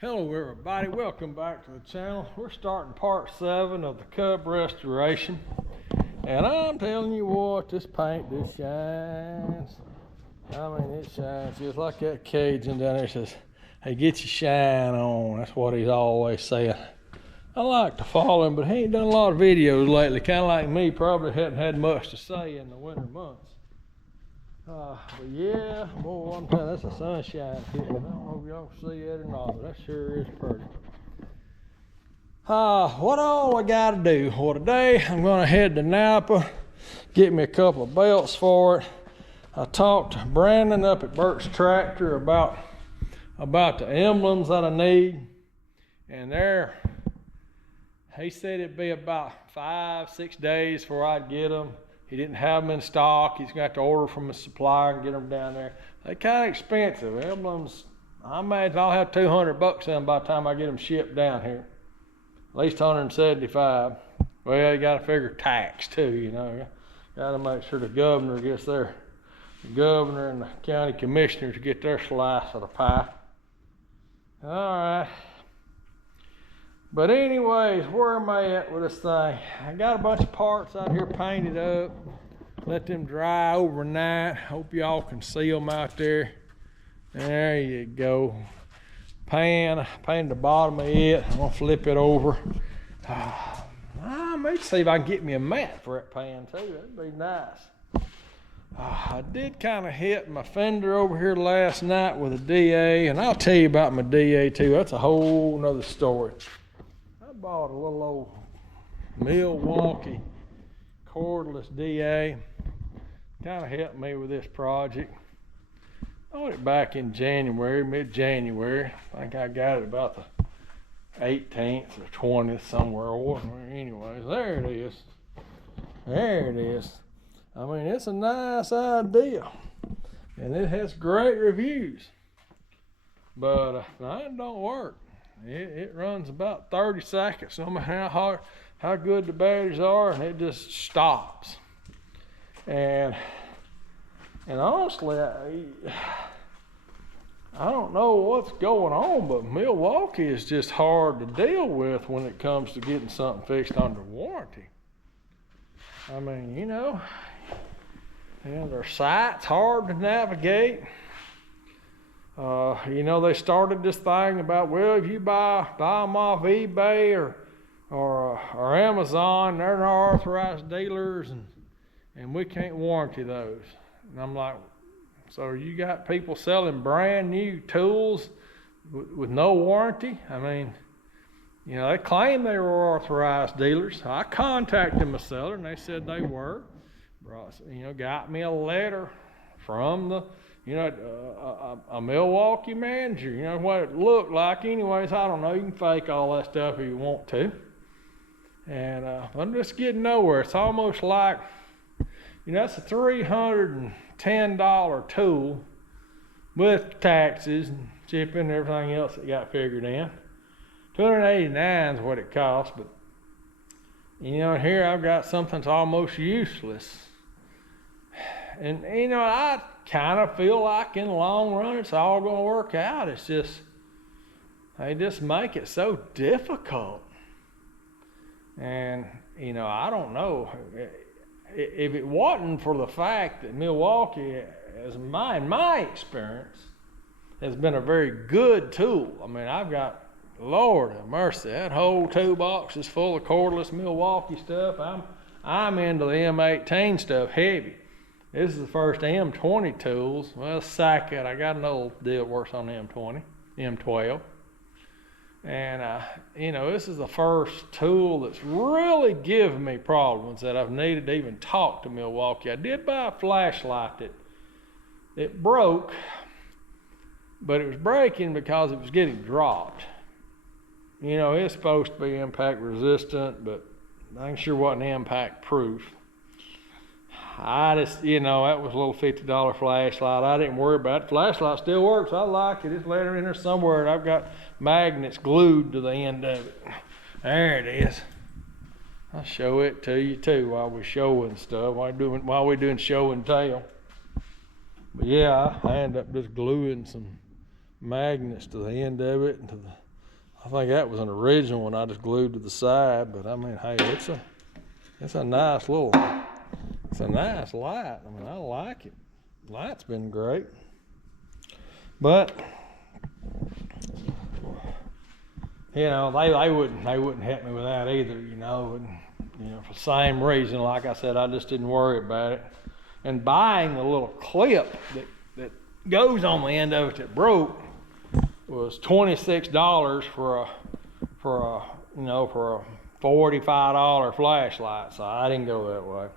Hello everybody, welcome back to the channel. We're starting part 7 of the Cub restoration. And I'm telling you what, this paint just shines. I mean, it shines just like that Cajun down there says, hey, get your shine on. That's what he's always saying. I like to follow him, but he ain't done a lot of videos lately. Kind of like me, probably hadn't had much to say in the winter months. But yeah, boy, I'm telling you, that's a sunshine hitting. I don't know if y'all can see it or not, but that sure is pretty. What all I gotta do? Well, today I'm gonna head to Napa, get me a couple of belts for it. I talked to Brandon up at Burke's Tractor about the emblems that I need, and he said it'd be about 5-6 days before I'd get them. He didn't have them in stock. He's got to order from a supplier and get them down there. They're kind of expensive. Emblems, I imagine I'll have $200 in them by the time I get them shipped down here. At least 175. Well, you got to figure tax too, you know. Got to make sure the governor gets their, the governor and the county commissioners get their slice of the pie. All right. But anyways, where am I at with this thing? I got a bunch of parts out here painted up. Let them dry overnight. Hope y'all can see them out there. There you go. Painted the bottom of it. I'm gonna flip it over. I may see if I can get me a mat for that pan too. That'd be nice. I did kind of hit my fender over here last night with a DA, and I'll tell you about my DA too. That's a whole nother story. I bought a little old Milwaukee cordless DA. Kind of helped me with this project. Bought it back in January, mid-January. I think I got it about the 18th or 20th somewhere. Anyways, there it is. There it is. I mean, it's a nice idea, and it has great reviews. But mine don't work. It runs about 30 seconds, no matter how good the batteries are, and it just stops. And honestly, I don't know what's going on, but Milwaukee is just hard to deal with when it comes to getting something fixed under warranty. I mean, you know, their site's hard to navigate. You know, they started this thing about, well, if you buy them off eBay or Amazon, they're not authorized dealers, and we can't warranty those. And I'm like, so you got people selling brand new tools with no warranty? I mean, you know, they claim they were authorized dealers. I contacted my seller, and they said they were. You know, got me a letter from the, you know, a Milwaukee manager. You know what it looked like. Anyways, I don't know. You can fake all that stuff if you want to. And I'm just getting nowhere. It's almost like, you know, that's a $310 tool with taxes and shipping and everything else that got figured in. $289 is what it costs. But, you know, here I've got something that's almost useless. And, you know, I kind of feel like in the long run it's all going to work out. It's just, they just make it so difficult. And, you know, I don't know. If it wasn't for the fact that Milwaukee, in my experience, has been a very good tool. I mean, I've got, Lord have mercy, that whole toolbox is full of cordless Milwaukee stuff. I'm into the M18 stuff heavy. This is the first M20 tools. Well, sack it. I got an old deal that works on the M20, M12. And, you know, this is the first tool that's really given me problems that I've needed to even talk to Milwaukee. I did buy a flashlight that broke, but it was breaking because it was getting dropped. You know, it's supposed to be impact resistant, but I'm sure wasn't impact proof. I just, you know, that was a little $50 flashlight. I didn't worry about it. Flashlight still works. I like it. It's later in there somewhere, and I've got magnets glued to the end of it. There it is. I'll show it to you too while we're showing stuff, while we're doing show and tell. But yeah, I end up just gluing some magnets to the end of it and to the I think that was an original one I just glued to the side, but I mean, hey, it's a nice little, it's a nice light. I mean, I like it. Light's been great, but you know, they wouldn't help me with that either, you know, and you know, for the same reason, like I said, I just didn't worry about it. And buying the little clip that goes on the end of it that broke was $26 for a $45 flashlight, so I didn't go that way.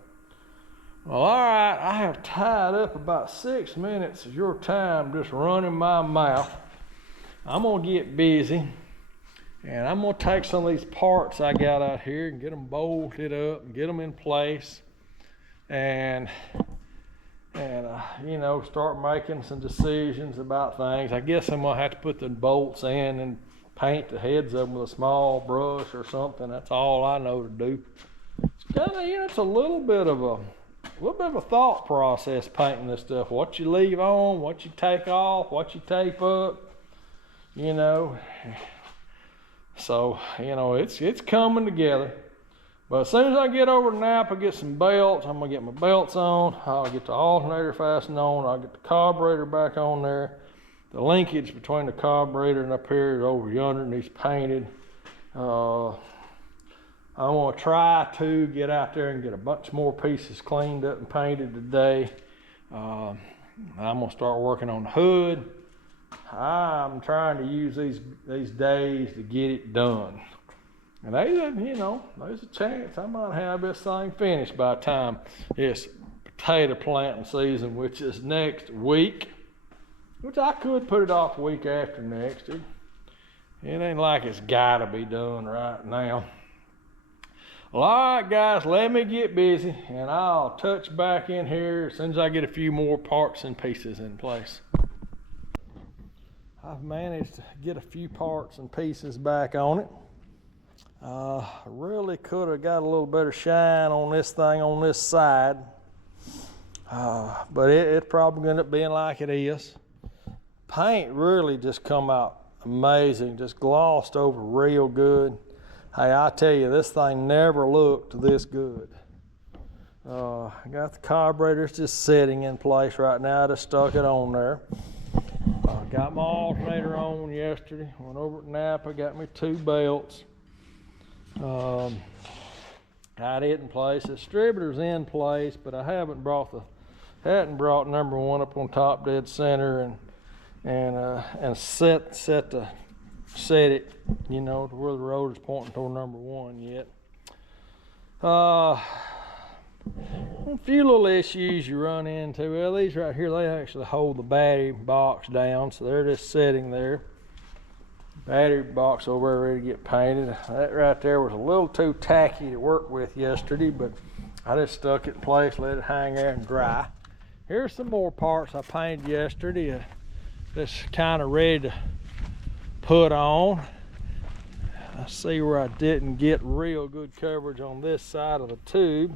Well, all right, I have tied up about 6 minutes of your time just running my mouth. I'm gonna get busy, and I'm gonna take some of these parts I got out here and get them bolted up and get them in place, and you know, start making some decisions about things. I guess I'm gonna have to put the bolts in and paint the heads of them with a small brush or something. That's all I know to do. It's kind of, you know, it's a little bit of a thought process painting this stuff. What you leave on, what you take off, what you tape up, you know. So, you know, it's coming together. But as soon as I get over to Napa, get some belts, I'm gonna get my belts on, I'll get the alternator fastened on, I'll get the carburetor back on there. The linkage between the carburetor and up here is over yonder, needs painted. I'm gonna try to get out there and get a bunch more pieces cleaned up and painted today. I'm gonna start working on the hood. I'm trying to use these days to get it done. And there's a chance I might have this thing finished by the time it's potato planting season, which is next week. Which I could put it off the week after next. It ain't like it's gotta be done right now. Well, all right, guys, let me get busy, and I'll touch back in here as soon as I get a few more parts and pieces in place. I've managed to get a few parts and pieces back on it. Really could have got a little better shine on this thing on this side, but it's probably going to end up being like it is. Paint really just come out amazing, just glossed over real good. Hey, I tell you, this thing never looked this good. I got the carburetors just sitting in place right now. I just stuck it on there. Got my alternator on yesterday. Went over to Napa, got me 2 belts. Got it in place. The distributor's in place, but I hadn't brought number 1 up on top dead center and set it, you know, to where the rotor's pointing toward number 1 yet. A few little issues you run into. Well, these right here, they actually hold the battery box down, so they're just sitting there. Battery box over there ready to get painted. That right there was a little too tacky to work with yesterday, but I just stuck it in place, let it hang there and dry. Here's some more parts I painted yesterday. Just kind of ready to put on. I see where I didn't get real good coverage on this side of the tube.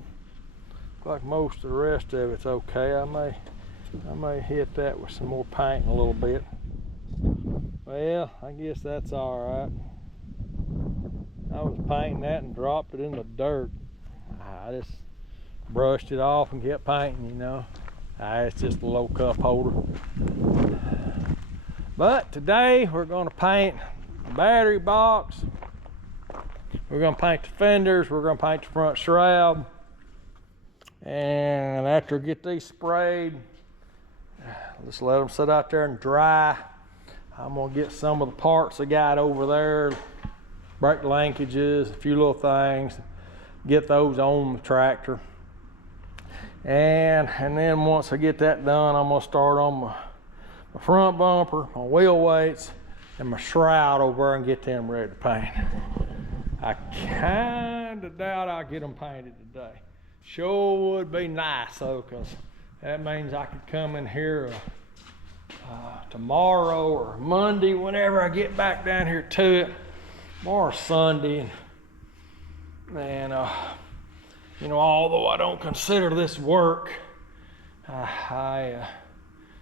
Like most of the rest of it's okay. I may hit that with some more paint in a little bit. Well, I guess that's all right. I was painting that and dropped it in the dirt. I just brushed it off and kept painting, you know. It's just a low cup holder. But today we're going to paint the battery box. We're going to paint the fenders. We're going to paint the front shroud. And after we get these sprayed, just let them sit out there and dry. I'm going to get some of the parts I got over there, brake linkages, a few little things, get those on the tractor. And then once I get that done, I'm going to start on my front bumper, my wheel weights, and my shroud over there and get them ready to paint. I kind of doubt I'll get them painted today. Sure would be nice though, because that means I could come in here tomorrow or Monday, whenever I get back down here to it, or Sunday. And you know, although I don't consider this work,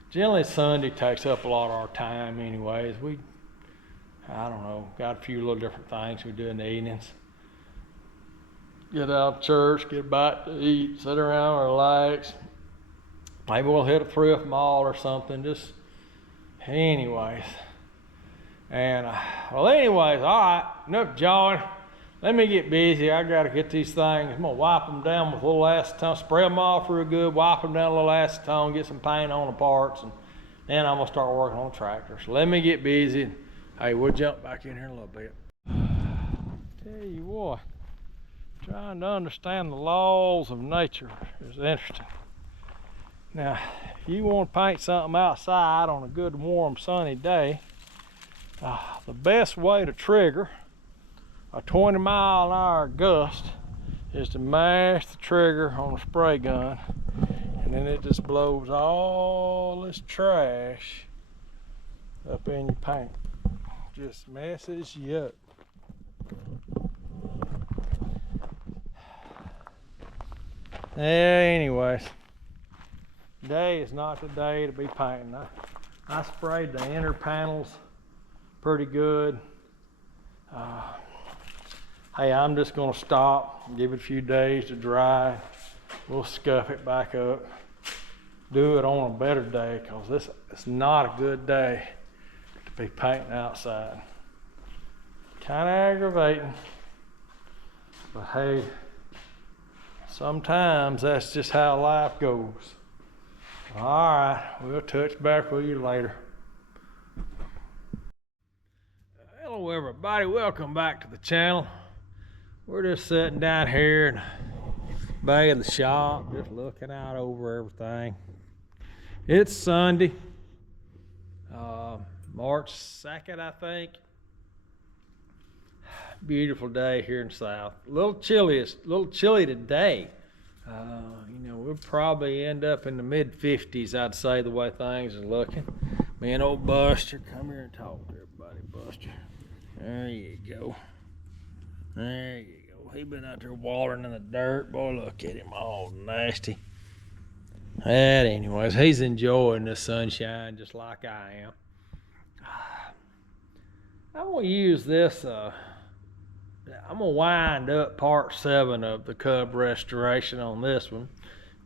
generally Sunday takes up a lot of our time anyways. I don't know, got a few little different things we do in the evenings. Get out of church, get a bite to eat, sit around, relax. Maybe we'll hit a thrift mall or something, just anyways. And well, anyways, all right, enough jawing. Let me get busy. I gotta get these things. I'm gonna wipe them down with a little acetone, spray them off real good, wipe them down with a little acetone, get some paint on the parts, and then I'm gonna start working on the tractor. So let me get busy. Hey, we'll jump back in here in a little bit. Tell you what, trying to understand the laws of nature is interesting. Now, if you want to paint something outside on a good, warm, sunny day, the best way to trigger a 20-mile-an-hour gust is to mash the trigger on a spray gun, and then it just blows all this trash up in your paint. Just messes you up. Anyways, today is not the day to be painting. I sprayed the inner panels pretty good. Hey, I'm just gonna stop, give it a few days to dry. We'll scuff it back up. Do it on a better day, because this is not a good day to be painting outside. Kind of aggravating, but hey, sometimes that's just how life goes. All right, we'll touch back with you later. Hello everybody, welcome back to the channel. We're just sitting down here in the bay of the shop, just looking out over everything. It's Sunday, March 2nd, I think. Beautiful day here in the south. A little chilly today. You know, we'll probably end up in the mid-50s, I'd say, the way things are looking. Me and old Buster, come here and talk to everybody, Buster. There you go. There you go. He been out there watering in the dirt. Boy, look at him, all nasty. But anyways, he's enjoying the sunshine just like I am. I'm gonna use this. I'm gonna wind up part 7 of the Cub restoration on this one.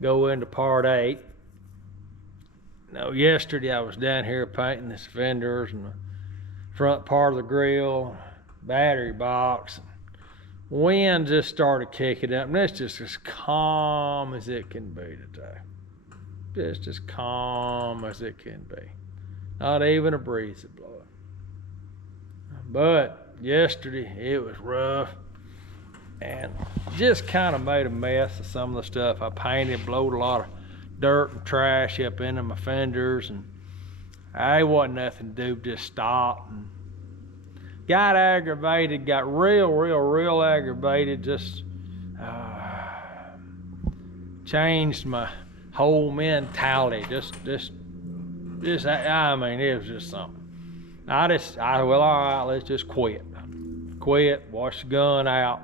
Go into part 8. Now, yesterday I was down here painting the fenders and the front part of the grill, battery box. Wind just started kicking up, and it's just as calm as it can be today. Just as calm as it can be. Not even a breeze is blowing. But yesterday it was rough, and just kind of made a mess of some of the stuff I painted, blowed a lot of dirt and trash up into my fenders, and I wasn't nothing to do, just stopped and got aggravated, got real aggravated, just changed my whole mentality, just I mean, it was just something. Well, all right, let's just quit, wash the gun out,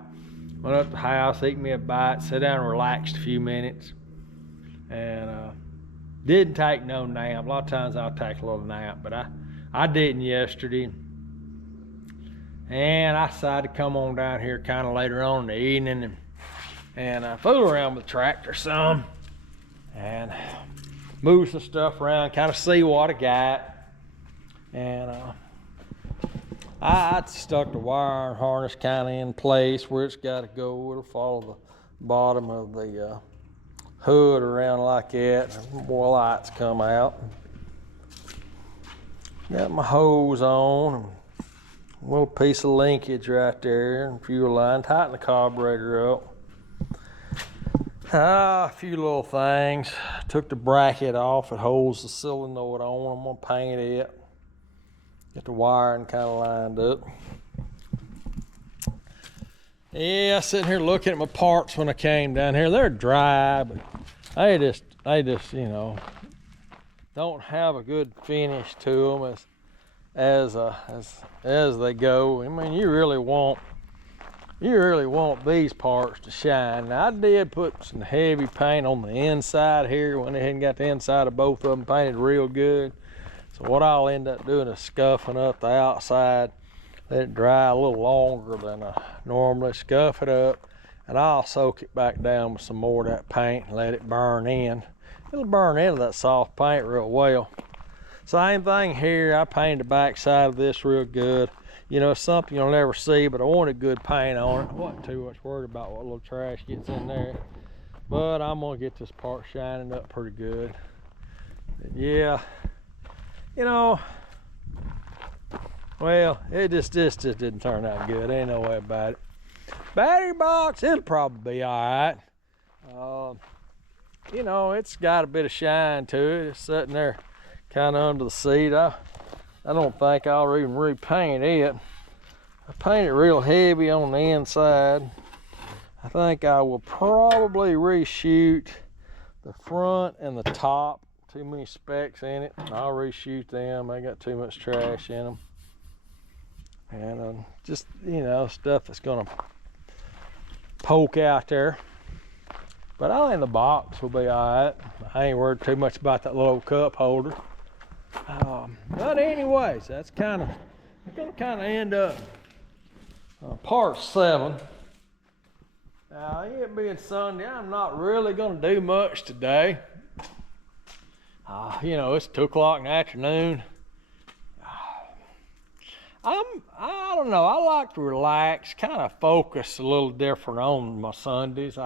went up to the house, ate me a bite, sat down and relaxed a few minutes, and didn't take no nap. A lot of times I'll take a little nap, but I didn't yesterday. And I decided to come on down here kind of later on in the evening and fool around with the tractor some and move some stuff around, kind of see what I got. And I stuck the wire and harness kind of in place where it's got to go. It'll follow the bottom of the hood around like that. More lights come out. Got my hose on. A little piece of linkage right there and fuel line. Tighten the carburetor up. A few little things. Took the bracket off. It holds the solenoid on. I'm gonna paint it. Get the wiring kind of lined up. Yeah, I was sitting here looking at my parts when I came down here. They're dry, but they just you know, don't have a good finish to them as they go. I mean, you really want these parts to shine. Now, I did put some heavy paint on the inside here. Went ahead and got the inside of both of them painted real good. So what I'll end up doing is scuffing up the outside let it dry a little longer than I normally. Scuff it up, and I'll soak it back down with some more of that paint and let it burn in. It'll burn into that soft paint real well. Same thing here. I painted the back side of this real good. You know, it's something you'll never see, but I wanted good paint on it. I wasn't too much worried about what little trash gets in there. But I'm gonna get this part shining up pretty good. And yeah, you know, well, it just didn't turn out good. Ain't no way about it. Battery box, it'll probably be all right. You know, it's got a bit of shine to it. It's sitting there kind of under the seat. I don't think I'll even repaint it. I painted real heavy on the inside. I think I will probably reshoot the front and the top. Too many specks in it. I'll reshoot them. I got too much trash in them. And just, you know, stuff that's gonna poke out there. But I think the box will be all right. I ain't worried too much about that little cup holder. But anyways, that's gonna kind of end up part 7. Now, it being Sunday, I'm not really gonna do much today. You know, it's 2 o'clock in the afternoon. I don't know, I like to relax, kind of focus a little different on my Sundays.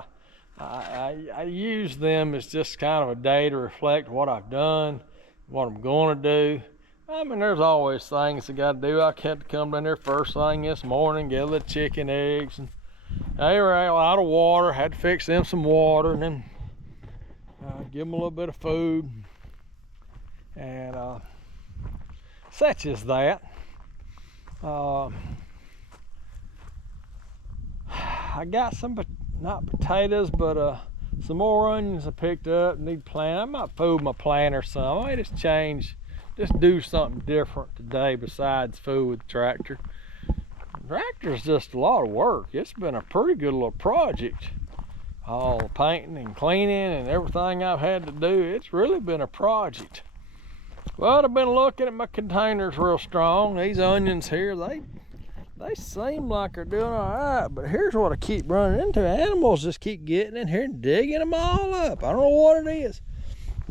I use them as just kind of a day to reflect what I've done, what I'm going to do. I mean, there's always things I got to do. I had to come down there first thing this morning, get the chicken eggs, and they were out of water. Had to fix them some water, and then give them a little bit of food, and such as that. I got some, not potatoes, but some more onions I picked up. Need to plant. I might food my planter some. I might just do something different today besides food with the tractor. The tractor's just a lot of work. It's been a pretty good little project. All the painting and cleaning and everything I've had to do, it's really been a project. Well, I've been looking at my containers real strong. These onions here, they seem like they're doing all right, but here's what I keep running into. Animals just keep getting in here and digging them all up. I don't know what it is.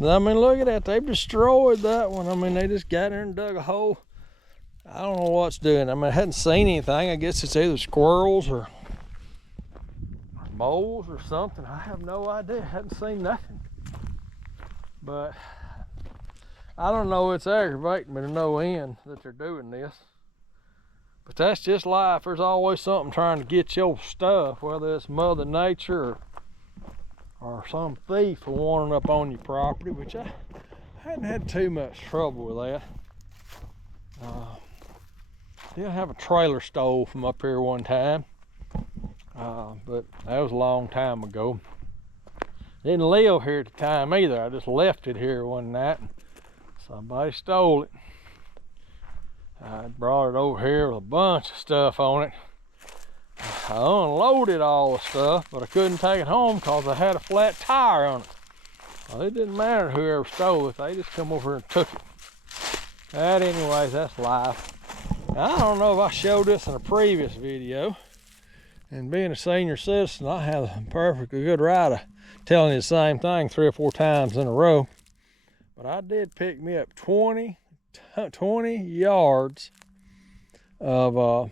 I mean, look at that. They've destroyed that one. I mean, they just got in and dug a hole. I don't know what's doing. I mean, I hadn't seen anything. I guess it's either squirrels or moles or something. I have no idea. I hadn't seen nothing. But I don't know. It's aggravating me to no end that they're doing this. But that's just life. There's always something trying to get your stuff, whether it's Mother Nature or some thief wanting up on your property, which I hadn't had too much trouble with that. Did have a trailer stole from up here one time, but that was a long time ago. Didn't live here at the time either. I just left it here one night and somebody stole it. I brought it over here with a bunch of stuff on it. I unloaded all the stuff, but I couldn't take it home because I had a flat tire on it. Well, it didn't matter whoever stole it. They just come over and took it. But anyways, that's life. Now, I don't know if I showed this in a previous video. And being a senior citizen, I have a perfectly good right of telling you the same thing 3 or 4 times in a row. But I did pick me up 20 yards of a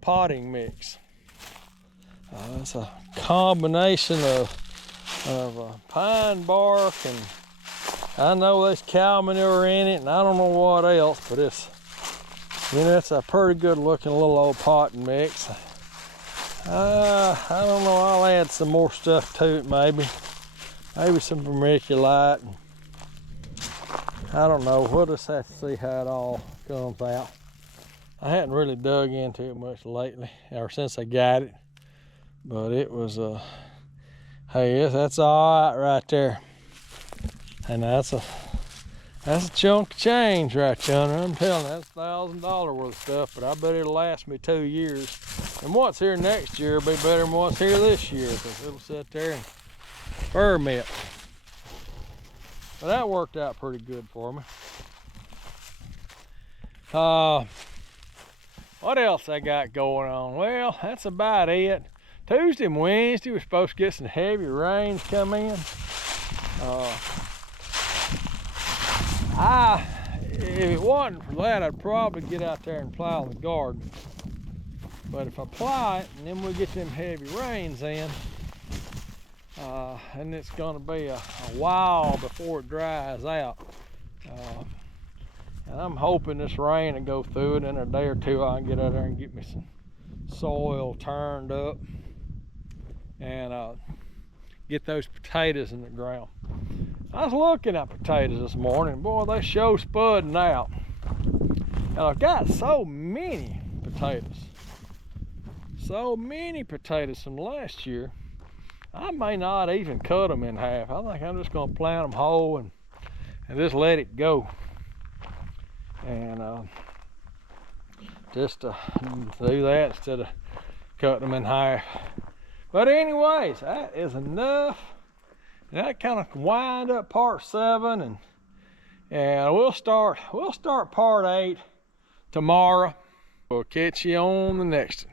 potting mix. It's a combination of pine bark, and I know there's cow manure in it, and I don't know what else, but it's, you know, it's a pretty good looking little old potting mix. I don't know, I'll add some more stuff to it maybe some vermiculite. I don't know, we'll just have to see how it all comes out. I hadn't really dug into it much lately, ever since I got it. But it was, hey, that's all right there. And that's a chunk of change right yonder. I'm telling you, that's $1,000 worth of stuff, but I bet it'll last me 2 years. And what's here next year will be better than what's here this year, because it'll sit there and ferment. But that worked out pretty good for me. What else I got going on? Well, that's about it. Tuesday and Wednesday, we're supposed to get some heavy rains come in. If it wasn't for that, I'd probably get out there and plow the garden. But if I plow it, and then we get them heavy rains in, and it's gonna be a while before it dries out. And I'm hoping this rain will go through it in a day or two. I can get out there and get me some soil turned up and get those potatoes in the ground. I was looking at potatoes this morning. Boy, they sure spudding out. And I've got so many potatoes. So many potatoes from last year. I may not even cut them in half. I think I'm just gonna plant them whole and just let it go. And just to do that instead of cutting them in half. But anyways, that is enough. And that kind of wind up part 7, and we'll start part 8 tomorrow. We'll catch you on the next one.